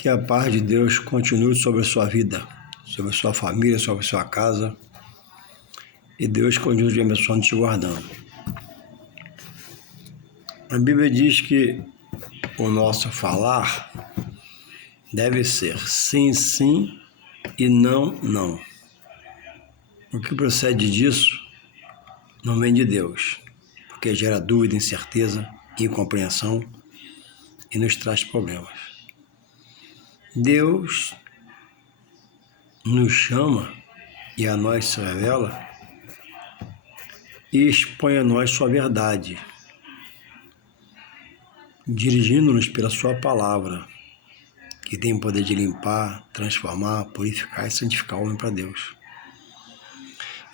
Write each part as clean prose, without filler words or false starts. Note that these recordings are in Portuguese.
Que a paz de Deus continue sobre a sua vida, sobre a sua família, sobre a sua casa. E Deus continue te abençoando e te guardando. A Bíblia diz que o nosso falar deve ser sim, sim e não, não. O que procede disso não vem de Deus, porque gera dúvida, incerteza, incompreensão e nos traz problemas. Deus nos chama e a nós se revela e expõe a nós sua verdade, dirigindo-nos pela sua palavra, que tem o poder de limpar, transformar, purificar e santificar o homem para Deus.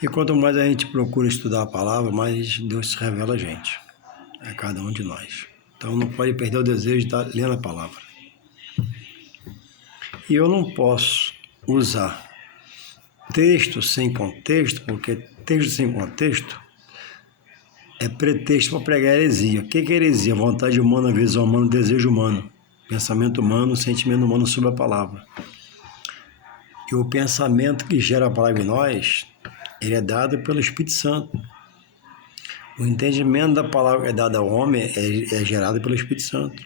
E quanto mais a gente procura estudar a palavra, mais Deus se revela a gente, a cada um de nós. Então não pode perder o desejo de estar lendo a palavra. E eu não posso usar texto sem contexto, porque texto sem contexto é pretexto para pregar heresia. O que é heresia? Vontade humana, visão humana, desejo humano, pensamento humano, sentimento humano sobre a palavra. E o pensamento que gera a palavra em nós, ele é dado pelo Espírito Santo. O entendimento da palavra que é dado ao homem é gerado pelo Espírito Santo.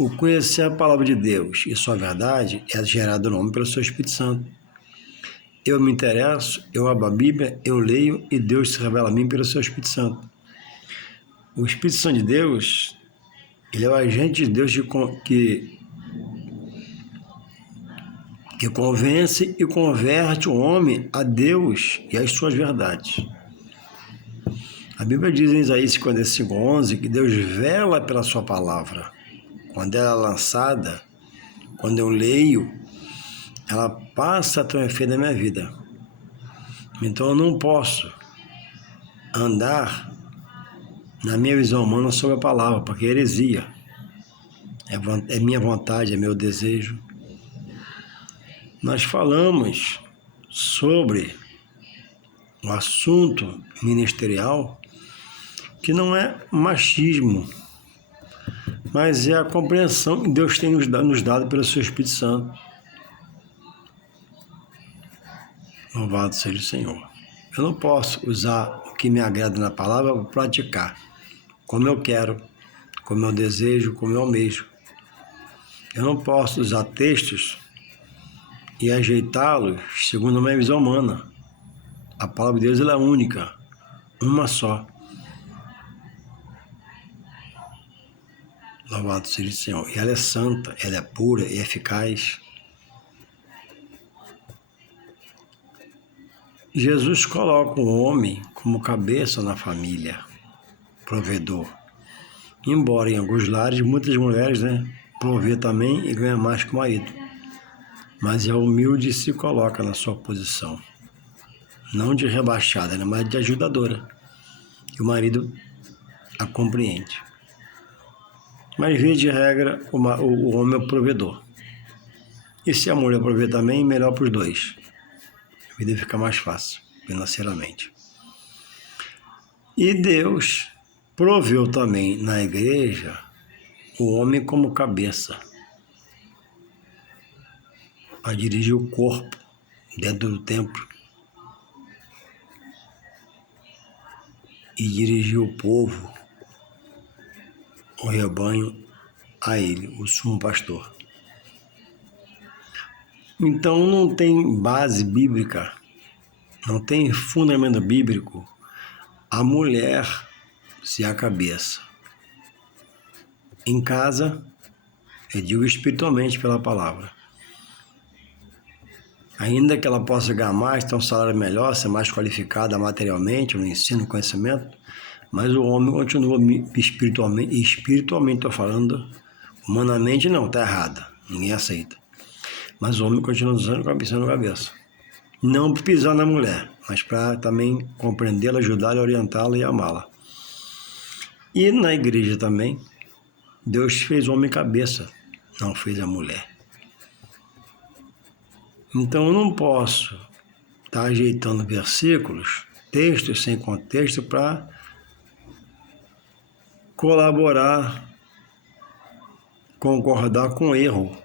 O conhecer a palavra de Deus e sua verdade é gerado no homem pelo seu Espírito Santo. Eu me interesso, eu abro a Bíblia, eu leio e Deus se revela a mim pelo seu Espírito Santo. O Espírito Santo de Deus, ele é o agente de Deus que convence e converte o homem a Deus e às suas verdades. A Bíblia diz em Isaías 55:11 que Deus vela pela sua palavra. Quando ela é lançada, quando eu leio, ela passa a ter um efeito na minha vida. Então eu não posso andar na minha visão humana sobre a palavra, porque é heresia. É minha vontade, é meu desejo. Nós falamos sobre o assunto ministerial, que não é machismo, mas é a compreensão que Deus tem nos dado pelo seu Espírito Santo. Louvado seja o Senhor. Eu não posso usar o que me agrada na palavra para praticar como eu quero, como eu desejo, como eu almejo. Eu não posso usar textos e ajeitá-los segundo a minha visão humana. A palavra de Deus ela é única, uma só. Louvado seja o Senhor. E ela é santa, ela é pura e eficaz. Jesus coloca o homem como cabeça na família, provedor. Embora em alguns lares, muitas mulheres, provê também e ganha mais que o marido. Mas é humilde e se coloca na sua posição. Não de rebaixada, mas de ajudadora. E o marido a compreende. Mas, via de regra, o homem é o provedor. E se a mulher prover também, melhor para os dois. A vida fica mais fácil, financeiramente. E Deus proveu também na igreja o homem como cabeça, para dirigir o corpo dentro do templo e dirigir o povo, o rebanho, a ele, o sumo pastor. Então não tem base bíblica, não tem fundamento bíblico a mulher ser a cabeça. Em casa, eu digo espiritualmente pela palavra. Ainda que ela possa ganhar mais, ter um salário melhor, ser mais qualificada materialmente, no ensino, no conhecimento, mas o homem continua espiritualmente estou falando, humanamente não, está errada, ninguém aceita. Mas o homem continua usando a cabeça. Não para pisar na mulher, mas para também compreendê-la, ajudá-la, orientá-la e amá-la. E na igreja também, Deus fez o homem cabeça, não fez a mulher. Então eu não posso estar ajeitando versículos, textos sem contexto para colaborar, concordar com o erro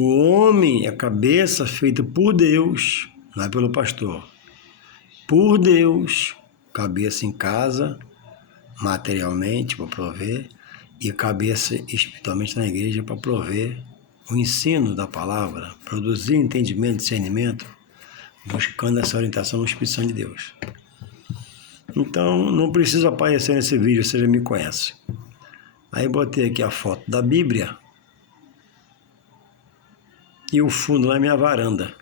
O homem é a cabeça feita por Deus, não é pelo pastor. Por Deus, cabeça em casa, materialmente para prover, e cabeça espiritualmente na igreja para prover o ensino da palavra, produzir entendimento, discernimento, buscando essa orientação no Espírito Santo de Deus. Então, não preciso aparecer nesse vídeo, você já me conhece. Aí botei aqui a foto da Bíblia e o fundo lá é minha varanda.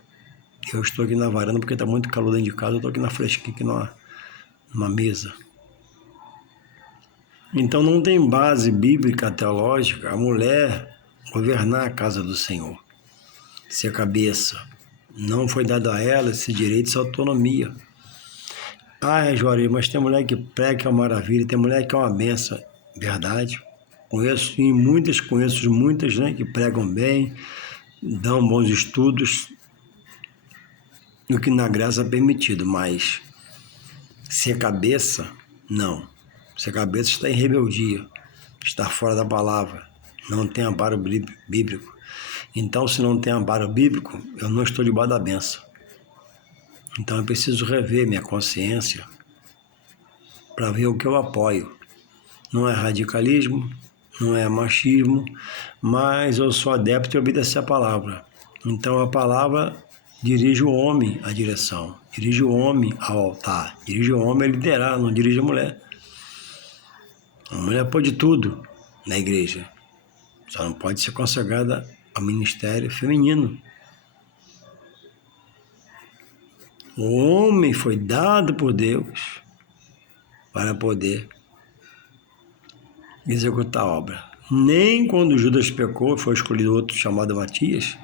Eu estou aqui na varanda porque está muito calor dentro de casa, eu estou aqui na fresquinha, aqui numa mesa. Então não tem base bíblica, teológica, a mulher governar a casa do Senhor. Ser cabeça. Não foi dado a ela esse direito, essa autonomia. Ah, Juarez, mas tem mulher que prega que é uma maravilha, tem mulher que é uma benção. Verdade. Conheço muitas, né, que pregam bem, dão bons estudos, o que na graça é permitido, mas ser cabeça, não. Ser cabeça está em rebeldia, está fora da palavra, não tem amparo bíblico. Então, se não tem amparo bíblico, eu não estou debaixo da benção. Então, eu preciso rever minha consciência para ver o que eu apoio. Não é radicalismo, não é machismo, mas eu sou adepto de obedecer a palavra. Então, a palavra dirige o homem à direção, dirige o homem ao altar, dirige o homem a liderar, não dirige a mulher. A mulher pode tudo na igreja, só não pode ser consagrada ao ministério feminino. O homem foi dado por Deus para poder executar a obra. Nem quando Judas pecou, foi escolhido outro chamado Matias,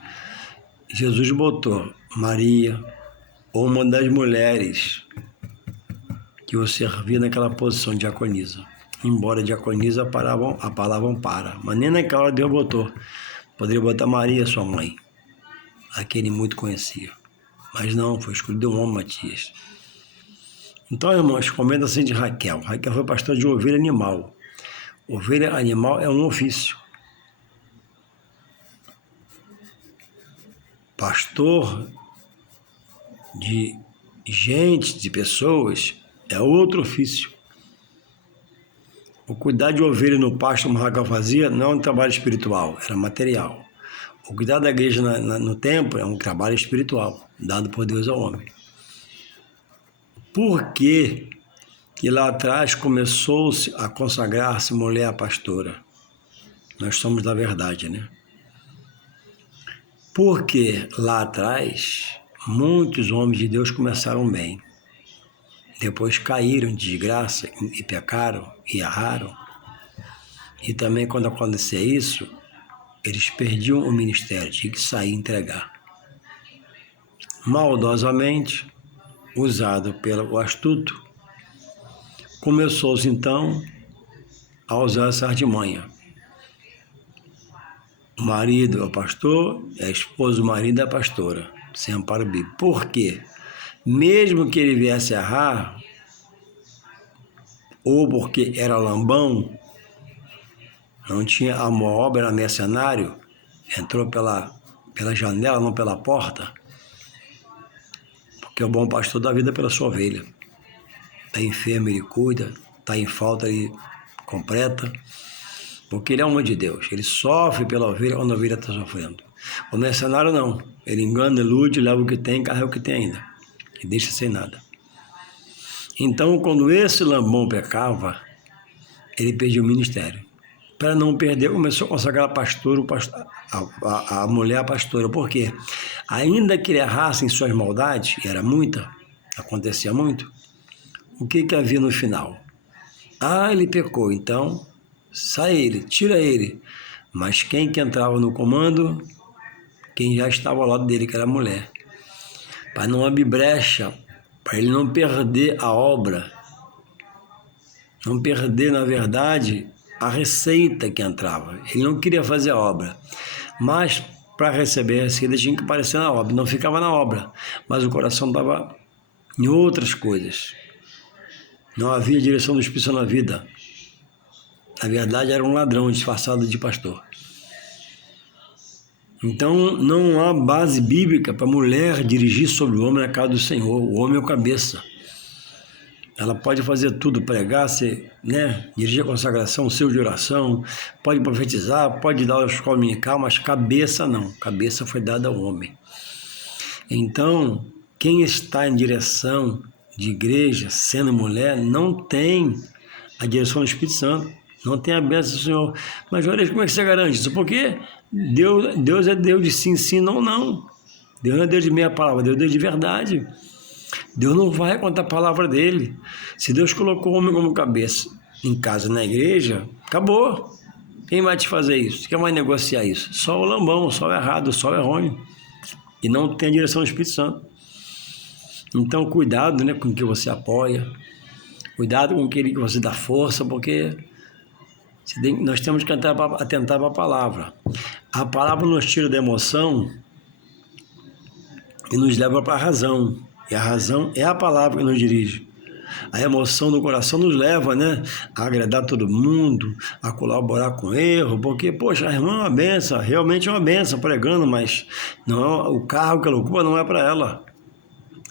Jesus botou Maria, ou uma das mulheres que o servia naquela posição de diaconisa. Embora diaconisa a palavra para, mas nem naquela hora Deus botou. Poderia botar Maria, sua mãe, a quem ele muito conhecia. Mas não, foi escolhido um homem, Matias. Então, irmãos, comenta assim de Raquel. Raquel foi pastora de ovelha animal. Ovelha animal é um ofício. Pastor de gente, de pessoas, é outro ofício. O cuidar de ovelha no pasto, como Raquel fazia, não é um trabalho espiritual, era material. O cuidar da igreja no templo é um trabalho espiritual, dado por Deus ao homem. Por que lá atrás começou-se a consagrar-se mulher a pastora? Nós somos da verdade, né? Porque lá atrás, muitos homens de Deus começaram bem. Depois caíram de desgraça e pecaram e erraram. E também quando acontecia isso, eles perdiam o ministério, tinham que sair e entregar. Maldosamente, usado pelo astuto, começou-se então a usar essa artimanha. O marido é o pastor, a esposa do marido é a pastora, sem amparo bíblico. Por quê? Mesmo que ele viesse a errar, ou porque era lambão, não tinha amor à obra, era mercenário, entrou pela janela, não pela porta, porque o bom pastor dá vida pela sua ovelha. Está enfermo, ele cuida, está em falta, ele completa, porque ele é homem de Deus, ele sofre pela ovelha quando a ovelha está sofrendo. O mercenário não, ele engana, ilude, leva o que tem, carrega o que tem ainda, e deixa sem nada. Então, quando esse lambão pecava, ele perdia o ministério. Para não perder, começou a consagrar a mulher a pastora. Por quê? Ainda que ele errasse em suas maldades, e era muita, acontecia muito, o que havia no final? Ah, ele pecou, então sai ele, tira ele. Mas quem que entrava no comando? Quem já estava ao lado dele, que era a mulher. Para não abrir brecha, para ele não perder a obra, não perder, na verdade, a receita que entrava. Ele não queria fazer a obra, mas para receber a receita tinha que aparecer na obra. Não ficava na obra, mas o coração estava em outras coisas. Não havia direção do Espírito na vida. Na verdade, era um ladrão disfarçado de pastor. Então, não há base bíblica para a mulher dirigir sobre o homem na casa do Senhor. O homem é o cabeça. Ela pode fazer tudo, pregar, dirigir a consagração, seu de oração, pode profetizar, pode dar a escola dominical, mas cabeça não. Cabeça foi dada ao homem. Então, quem está em direção de igreja, sendo mulher, não tem a direção do Espírito Santo, não tem a bênção do Senhor. Mas olha, como é que você garante isso? Porque Deus é Deus de sim, sim, não, não. Deus não é Deus de meia palavra, Deus é Deus de verdade. Deus não vai contar a palavra dele. Se Deus colocou o homem como cabeça em casa, na igreja, acabou. Quem vai te fazer isso? Quem vai negociar isso? Só o lambão, só o errado, só o errôneo. E não tem a direção do Espírito Santo. Então, cuidado, com o que você apoia. Cuidado com aquele que você dá força, porque nós temos que atentar para a palavra. A palavra nos tira da emoção e nos leva para a razão. E a razão é a palavra que nos dirige. A emoção do coração nos leva, a agradar todo mundo, a colaborar com erro, porque, poxa, a irmã é uma benção, realmente é uma benção pregando, mas não, o cargo que ela ocupa não é para ela.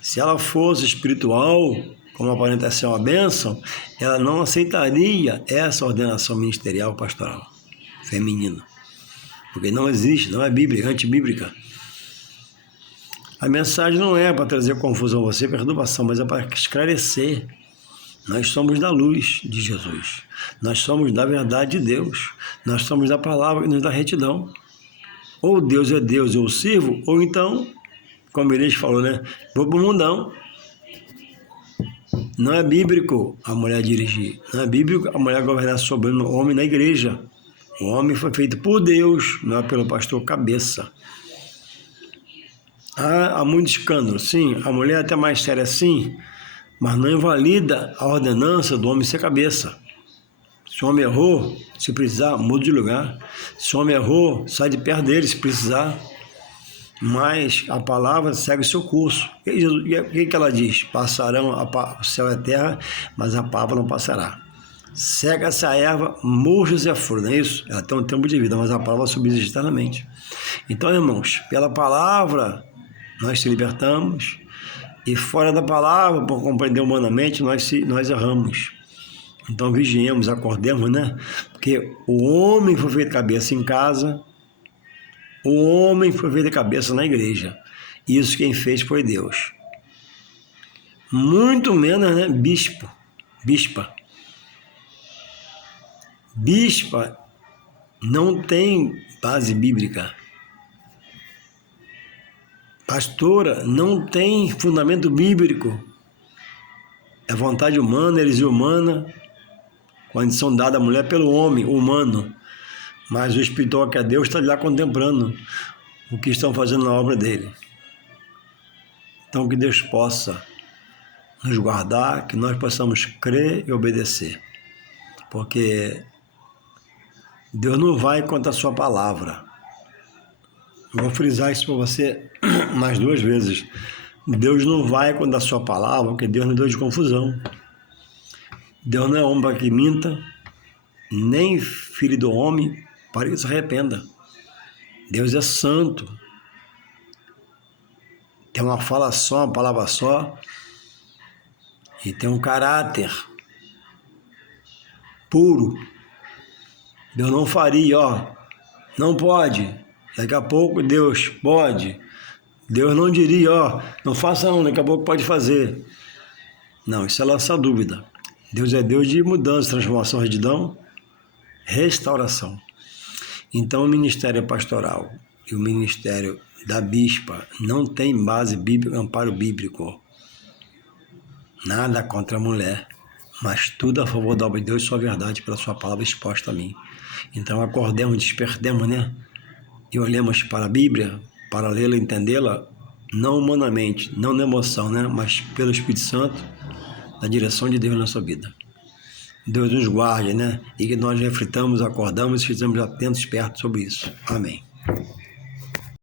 Se ela fosse espiritual, como aparenta ser uma benção, ela não aceitaria essa ordenação ministerial pastoral feminina. Porque não existe, não é bíblica, é antibíblica. A mensagem não é para trazer confusão a você, perturbação, mas é para esclarecer. Nós somos da luz de Jesus. Nós somos da verdade de Deus. Nós somos da palavra que nos dá retidão. Ou Deus é Deus, eu o sirvo, ou então, como Elias falou, vou para o mundão. Não é bíblico a mulher dirigir. Não é bíblico a mulher governar sobre o homem na igreja. O homem foi feito por Deus, não é pelo pastor cabeça. Há muito escândalo, sim. A mulher é até mais séria, sim, mas não invalida a ordenança do homem ser cabeça. Se o homem errou, se precisar, muda de lugar. Se o homem errou, sai de perto dele, se precisar. Mas a palavra segue o seu curso. E o que ela diz? Passarão o céu e a terra, mas a palavra não passará. Cega-se a erva, murcha-se a flor, não é isso? Ela tem um tempo de vida, mas a palavra subsiste eternamente. Então, irmãos, pela palavra nós se libertamos, e fora da palavra, por compreender humanamente, nós erramos. Então vigiemos, acordemos, Porque o homem foi feito cabeça em casa, o homem foi feito cabeça na igreja. Isso quem fez foi Deus. Muito menos, bispa. Bispa não tem base bíblica. Pastora não tem fundamento bíblico. É vontade humana, heresia humana, condição dada à mulher pelo homem humano. Mas o espiritual que é Deus está lá contemplando o que estão fazendo na obra dele. Então que Deus possa nos guardar, que nós possamos crer e obedecer. Porque Deus não vai contra a sua palavra. Vou frisar isso para você mais 2 vezes. Deus não vai contra a sua palavra, porque Deus não é Deus de confusão. Deus não é homem para que minta, nem filho do homem para que se arrependa. Deus é santo. Tem uma fala só, uma palavra só, e tem um caráter puro. Deus não faria, não pode. Daqui a pouco Deus pode. Deus não diria, não faça não, daqui a pouco pode fazer. Não, isso é lançar dúvida. Deus é Deus de mudança, transformação, retidão, restauração. Então o ministério pastoral e o ministério da bispa não tem base bíblica, amparo bíblico. Nada contra a mulher, mas tudo a favor da obra de Deus e sua verdade pela sua palavra exposta a mim. Então acordemos, despertemos, e olhemos para a Bíblia, para lê-la e entendê-la, não humanamente, não na emoção, mas pelo Espírito Santo, na direção de Deus na nossa vida. Deus nos guarde, e que nós reflitamos, acordamos e estejamos atentos, espertos sobre isso. Amém.